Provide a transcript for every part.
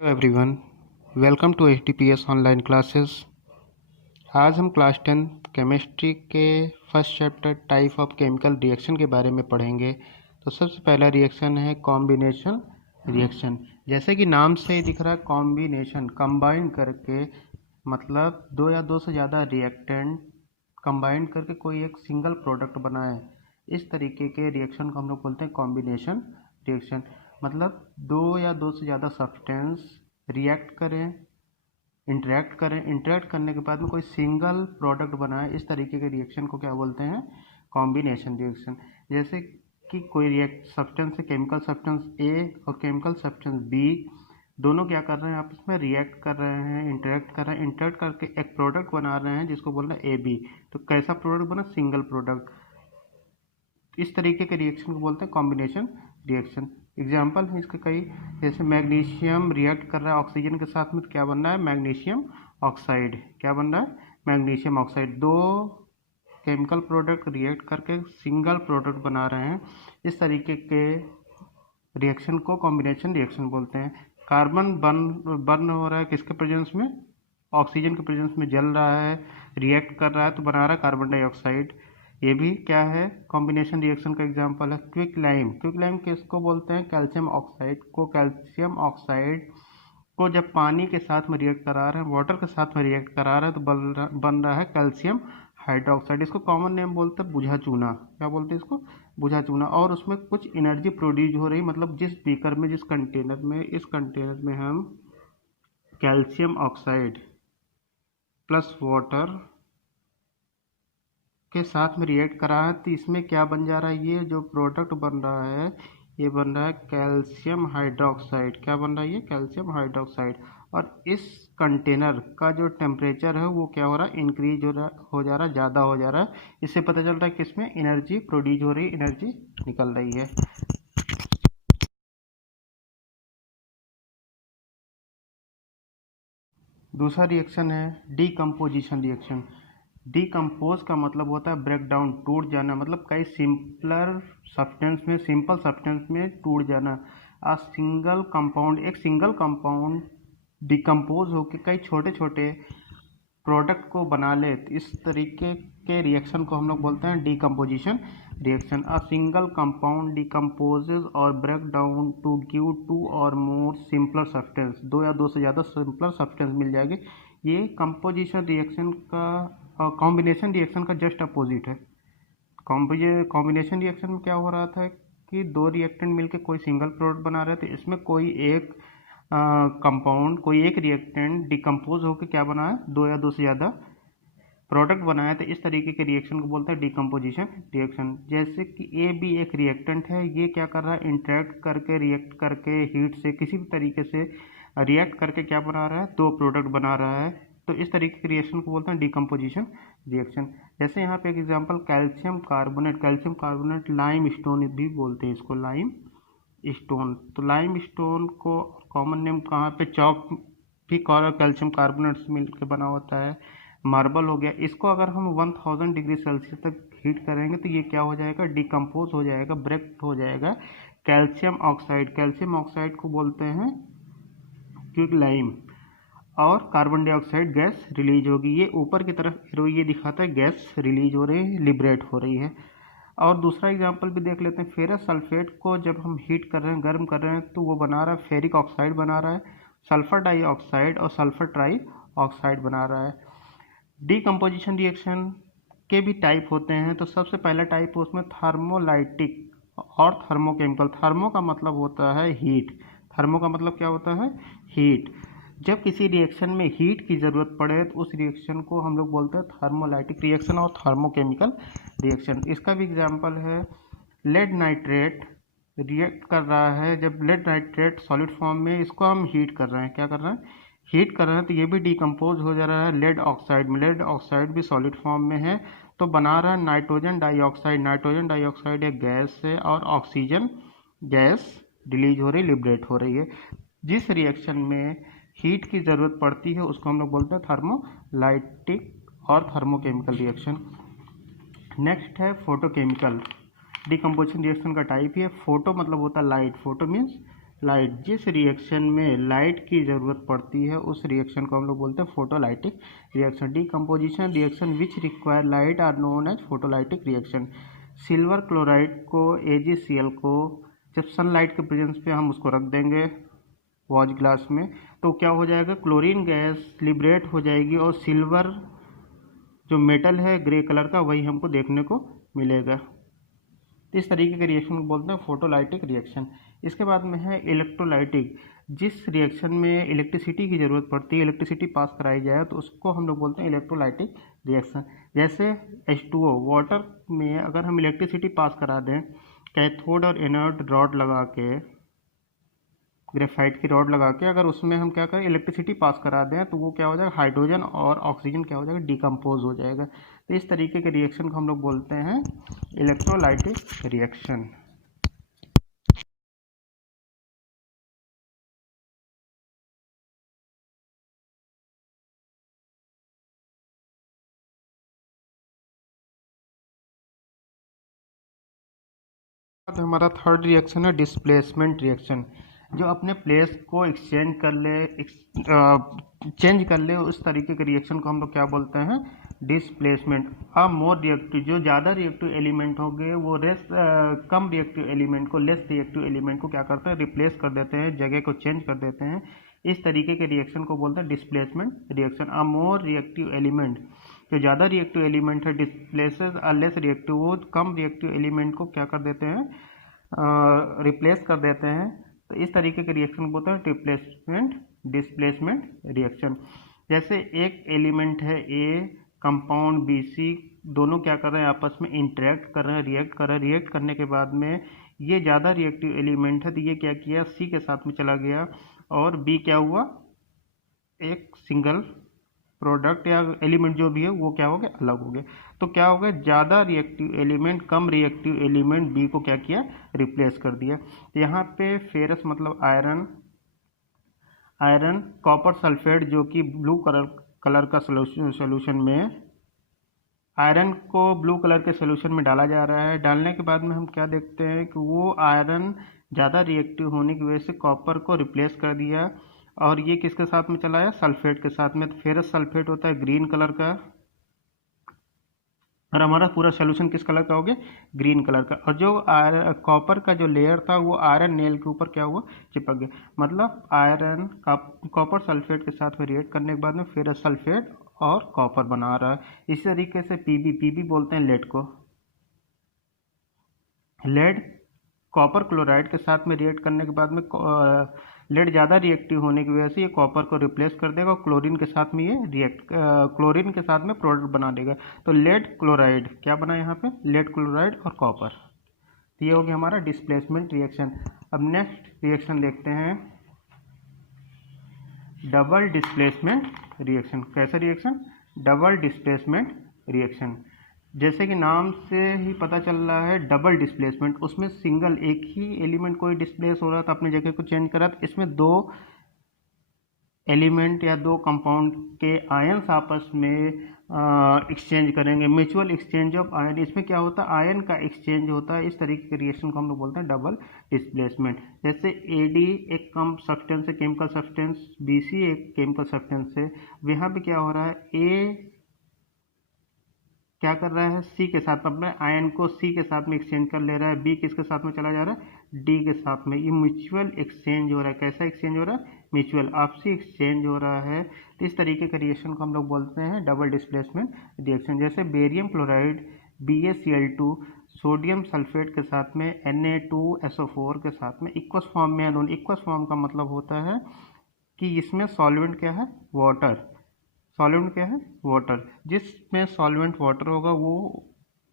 Hello everyone, welcome to HTPS online classes. आज हम class 10 chemistry के first chapter type of chemical reaction के बारे में पढ़ेंगे। तो सबसे पहला रिएक्शन है कॉम्बिनेशन रिएक्शन। जैसे कि नाम से ही दिख रहा है, कॉम्बिनेशन कंबाइन करके, मतलब दो या दो से ज़्यादा रिएक्टेंट कंबाइन करके कोई एक सिंगल प्रोडक्ट बनाए, इस तरीके के रिएक्शन को हम लोग बोलते हैं कॉम्बिनेशन रिएक्शन। मतलब दो या दो से ज़्यादा सब्सटेंस रिएक्ट करें, इंटरेक्ट करने के बाद में कोई सिंगल प्रोडक्ट बनाए, इस तरीके के रिएक्शन को क्या बोलते हैं? Combination reaction. जैसे कि कोई रिएक्ट सब्सटेंस है, केमिकल सब्सटेंस ए और केमिकल सब्सटेंस बी, दोनों क्या कर रहे हैं? आपस में रिएक्ट कर रहे हैं, इंटरेक्ट कर रहे हैं, इंटरेक्ट करके एक प्रोडक्ट बना रहे हैं जिसको बोलना है ए बी। तो कैसा प्रोडक्ट बना? Single product. इस तरीके के रिएक्शन को बोलते हैं कॉम्बिनेशन रिएक्शन। एग्जाम्पल है इसके कई, जैसे मैग्नीशियम रिएक्ट कर रहा है ऑक्सीजन के साथ में, तो क्या बन रहा है? Magnesium oxide. क्या बन रहा है? Magnesium oxide. दो केमिकल प्रोडक्ट रिएक्ट करके सिंगल प्रोडक्ट बना रहे हैं, इस तरीके के रिएक्शन को कॉम्बिनेशन रिएक्शन बोलते हैं। कार्बन बर्न हो रहा है किसके प्रेजेंस में? ऑक्सीजन के प्रेजेंस में जल रहा है, रिएक्ट कर रहा है, तो बना रहा है कार्बन डाइऑक्साइड। ये भी क्या है? कॉम्बिनेशन रिएक्शन का एग्जांपल है। क्विक लाइम किसको बोलते हैं? कैल्शियम ऑक्साइड को। कैल्शियम ऑक्साइड को जब पानी के साथ में रिएक्ट करा रहे हैं, वाटर के साथ में रिएक्ट करा रहे हैं, तो बन रहा है कैल्शियम हाइड्रोक्साइड। इसको कॉमन नेम बोलते हैं बुझा चूना। क्या बोलते हैं इसको? बुझा चूना। और उसमें कुछ एनर्जी प्रोड्यूस हो रही, मतलब जिस बीकर में, जिस कंटेनर में, इस कंटेनर में हम कैल्शियम ऑक्साइड प्लस वाटर के साथ में रिएक्ट करा है, तो इसमें क्या बन जा रहा है? ये जो प्रोडक्ट बन रहा है, ये बन रहा है कैल्शियम हाइड्रोक्साइड। क्या बन रहा है? ये कैल्शियम हाइड्रोक्साइड। और इस कंटेनर का जो टेम्परेचर है वो क्या हो रहा है? इंक्रीज हो जा रहा है, ज़्यादा हो जा रहा है। इससे पता चल रहा है कि इसमें एनर्जी प्रोड्यूस हो रही है, एनर्जी निकल रही है। दूसरा रिएक्शन है डीकम्पोजिशन रिएक्शन। डीकम्पोज का मतलब होता है ब्रेक डाउन, टूट जाना, मतलब कई सिंपल सब्सटेंस में टूट जाना। एक सिंगल कंपाउंड डिकम्पोज होकर कई छोटे छोटे प्रोडक्ट को बना ले, तो इस तरीके के रिएक्शन को हम लोग बोलते हैं decomposition reaction. A single compound decomposes और break down to give two और मोर सिंपलर सब्सटेंस। दो या दो से ज़्यादा सिंपलर सब्सटेंस मिल जाएगी। ये कंपोजिशन रिएक्शन का कॉम्बिनेशन रिएक्शन का जस्ट अपोजिट है। कॉम्बिनेशन रिएक्शन में क्या हो रहा था कि दो रिएक्टेंट मिलकर कोई सिंगल प्रोडक्ट बना रहे थे। इसमें कोई एक कंपाउंड, कोई एक रिएक्टेंट डिकम्पोज होकर क्या बना है? दो या दो से ज़्यादा प्रोडक्ट बनाया, तो इस तरीके के रिएक्शन को बोलते हैं डिकम्पोजिशन रिएक्शन। जैसे कि ए बी एक रिएक्टेंट है, ये क्या कर रहा है? इंटरेक्ट करके, रिएक्ट करके, हीट से किसी भी तरीके से रिएक्ट करके क्या बना रहा है? दो प्रोडक्ट बना रहा है, तो इस तरीके के रिएक्शन को बोलते हैं डिकम्पोजिशन रिएक्शन। जैसे यहाँ पे एक example, calcium carbonate lime stone भी बोलते हैं इसको, लाइम स्टोन। तो लाइम स्टोन को कॉमन नेम कहाँ पे? चौक भी कैल्शियम कार्बोनेट से मिलकर बना होता है। मार्बल हो गया, इसको अगर हम 1000 डिग्री सेल्सियस तक हीट करेंगे तो ये क्या हो जाएगा? डिकम्पोज हो जाएगा, ब्रेक हो जाएगा कैल्शियम ऑक्साइड को बोलते हैं क्विक लाइम। और कार्बन डाइऑक्साइड गैस रिलीज होगी। ये ऊपर की तरफ एरो ये दिखाता है गैस रिलीज हो रही है, लिबरेट हो रही है। और दूसरा एग्जांपल भी देख लेते हैं। फेरस सल्फेट को जब हम हीट कर रहे हैं, गर्म कर रहे हैं, तो वो बना रहा है फेरिक ऑक्साइड बना रहा है, सल्फर डाइऑक्साइड और सल्फर ट्राई ऑक्साइड बना रहा है। डीकम्पोजिशन रिएक्शन के भी टाइप होते हैं। तो सबसे पहला टाइप उसमें थर्मोलाइटिक और थर्मोकेमिकल। थर्मो का मतलब होता है हीट। थर्मो का मतलब क्या होता है? हीट। जब किसी रिएक्शन में हीट की ज़रूरत पड़े तो उस रिएक्शन को हम लोग बोलते हैं थर्मोलाइटिक रिएक्शन और थर्मोकेमिकल रिएक्शन। इसका भी एग्जांपल है, लेड नाइट्रेट रिएक्ट कर रहा है। जब लेड नाइट्रेट सॉलिड फॉर्म में, इसको हम हीट कर रहे हैं, क्या कर रहे हैं? हीट कर रहे हैं, तो ये भी डिकम्पोज हो जा रहा है लेड ऑक्साइड में। लेड ऑक्साइड भी सॉलिड फॉर्म में है, तो बना रहा है नाइट्रोजन डाइऑक्साइड। नाइट्रोजन डाइऑक्साइड एक गैस है और ऑक्सीजन गैस रिलीज हो रही, लिबरेट हो रही है। जिस रिएक्शन में हीट की ज़रूरत पड़ती है उसको हम लोग बोलते हैं थर्मोलाइटिक और थर्मोकेमिकल रिएक्शन। नेक्स्ट है फोटोकेमिकल। डिकम्पोजिशन रिएक्शन का टाइप है। फोटो मतलब होता है लाइट, फोटो मीन्स लाइट, जिस रिएक्शन में लाइट की ज़रूरत पड़ती है उस रिएक्शन को हम लोग बोलते हैं photolytic reaction. Decomposition reaction which require light are known as photolytic reaction. Silver chloride को AgCl को जब सनलाइट के प्रेजेंस पे हम उसको रख देंगे वॉच ग्लास में, तो क्या हो जाएगा, क्लोरीन गैस लिबरेट हो जाएगी और सिल्वर जो मेटल है ग्रे कलर का वही हमको देखने को मिलेगा। इस तरीके के रिएक्शन को बोलते हैं फोटोलाइटिक रिएक्शन। इसके बाद में है इलेक्ट्रोलाइटिक। जिस रिएक्शन में इलेक्ट्रिसिटी की ज़रूरत पड़ती है, इलेक्ट्रिसिटी पास कराई जाए तो उसको हम लोग बोलते हैं इलेक्ट्रोलाइटिक रिएक्शन। जैसे H2O वाटर में अगर हम इलेक्ट्रिसिटी पास करा दें कैथोड और एनोड रॉड लगा के, ग्रेफाइट की रॉड लगा के, अगर उसमें हम क्या करें इलेक्ट्रिसिटी पास करा दें तो वो क्या हो जाएगा, हाइड्रोजन और ऑक्सीजन क्या हो जाएगा, डिकम्पोज हो जाएगा। तो इस तरीके के रिएक्शन को हम लोग बोलते हैं इलेक्ट्रोलाइटिक रिएक्शन। हमारा थर्ड रिएक्शन है डिस्प्लेसमेंट रिएक्शन। जो अपने प्लेस को एक्सचेंज कर ले उस तरीके के रिएक्शन को हम लोग क्या बोलते हैं, डिस्प्लेसमेंट। अब मोर रिएक्टिव, जो ज़्यादा रिएक्टिव एलिमेंट हो गए वो कम रिएक्टिव एलिमेंट को, लेस रिएक्टिव एलिमेंट को क्या करते हैं, रिप्लेस कर देते हैं, जगह को चेंज कर देते हैं। इस तरीके के रिएक्शन को बोलते हैं डिस्प्लेसमेंट रिएक्शन। अ मोर रिएक्टिव एलिमेंट, जो ज़्यादा रिएक्टिव एलिमेंट है, डिस्प्लेसेस अ लेस रिएक्टिव, वो कम रिएक्टिव एलिमेंट को क्या कर देते हैं, रिप्लेस कर देते हैं। तो इस तरीके के रिएक्शन बोलते हैं डिस्प्लेसमेंट रिएक्शन। जैसे एक एलिमेंट है A, कंपाउंड BC, दोनों क्या कर रहे हैं, आपस में इंटरेक्ट कर रहे हैं, रिएक्ट कर रहे हैं। रिएक्ट करने के बाद में ये ज़्यादा रिएक्टिव एलिमेंट है तो ये क्या किया, C के साथ में चला गया और B क्या हुआ, एक सिंगल प्रोडक्ट या एलिमेंट जो भी है वो क्या हो गया, अलग हो गया। तो क्या हो गया, ज़्यादा रिएक्टिव एलिमेंट कम रिएक्टिव एलिमेंट B को क्या किया, रिप्लेस कर दिया। तो यहाँ पे फेरस मतलब आयरन कॉपर सल्फेट जो कि ब्लू कलर का सोल्यूशन में, आयरन को ब्लू कलर के सोल्यूशन में डाला जा रहा है। डालने के बाद में हम क्या देखते हैं कि वो आयरन ज़्यादा रिएक्टिव होने की वजह से कॉपर को रिप्लेस कर दिया और ये किसके साथ में चला है, सल्फेट के साथ में। तो फेरस सल्फेट होता है ग्रीन कलर का और हमारा पूरा सोल्यूशन किस कलर का हो गया, ग्रीन कलर का। और जो कॉपर का जो लेयर था वो आयरन नेल के ऊपर क्या हुआ, चिपक गया। मतलब आयरन कॉपर सल्फेट के साथ में रिएक्ट करने के बाद में फेरस सल्फेट और कॉपर बना रहा है। इसी तरीके से पीबी बोलते हैं लेड को। लेड कॉपर क्लोराइड के साथ में रिएक्ट करने के बाद में लेड ज़्यादा रिएक्टिव होने की वजह से ये कॉपर को रिप्लेस कर देगा और क्लोरीन के साथ में ये क्लोरीन के साथ में प्रोडक्ट बना देगा। तो लेड क्लोराइड क्या बना यहाँ पे, लेड क्लोराइड और कॉपर। तो ये हो गया हमारा डिस्प्लेसमेंट रिएक्शन। अब नेक्स्ट रिएक्शन देखते हैं, डबल डिस्प्लेसमेंट रिएक्शन। कैसा रिएक्शन, डबल डिस्प्लेसमेंट रिएक्शन। जैसे कि नाम से ही पता चल रहा है डबल डिस्प्लेसमेंट, उसमें सिंगल एक ही एलिमेंट कोई डिस्प्लेस हो रहा था, अपनी जगह को चेंज करा, तो इसमें दो एलिमेंट या दो कंपाउंड के आयन्स आपस में एक्सचेंज करेंगे, म्यूचुअल एक्सचेंज ऑफ आयन। इसमें क्या होता है, आयन का एक्सचेंज होता है। इस तरीके के रिएक्शन को हम लोग बोलते हैं डबल डिस्प्लेसमेंट। जैसे AD एक सब्सटेंस है, केमिकल सब्सटेंस, BC एक केमिकल सब्सटेंस है। यहाँ पे क्या हो रहा है, A क्या कर रहा है, C के साथ अपने आयन को C के साथ में एक्सचेंज कर ले रहा है, B किसके साथ में चला जा रहा है, D के साथ में। ये म्यूचुअल एक्सचेंज हो रहा है। कैसा एक्सचेंज हो रहा है, म्यूचुअल आपसी एक्सचेंज हो रहा है। तो इस तरीके के रिएक्शन को हम लोग बोलते हैं डबल डिस्प्लेसमेंट रिएक्शन। जैसे barium chloride BaCl2 sodium sulphate के साथ में Na2SO4 के साथ में इक्वस फॉर्म में। दोनों इक्वस फॉर्म का मतलब होता है कि इसमें सॉल्वेंट क्या है, वाटर। सॉल्वेंट क्या है, वाटर। जिसमें सॉल्वेंट वाटर होगा वो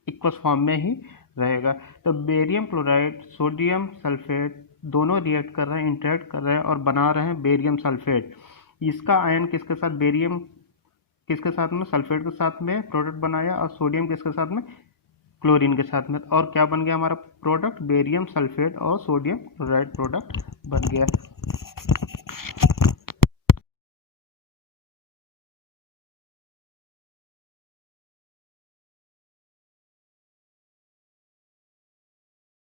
इक्वस फॉर्म में ही रहेगा। तो बेरियम क्लोराइड सोडियम सल्फेट दोनों रिएक्ट कर रहे हैं, इंटरेक्ट कर रहे हैं और बना रहे हैं बेरियम सल्फेट। इसका आयन किसके साथ, बेरियम किसके साथ में, सल्फेट के साथ में प्रोडक्ट बनाया और सोडियम किसके साथ में, क्लोरीन के साथ में। और क्या बन गया हमारा प्रोडक्ट, बेरियम सल्फेट और सोडियम क्लोराइड प्रोडक्ट बन गया।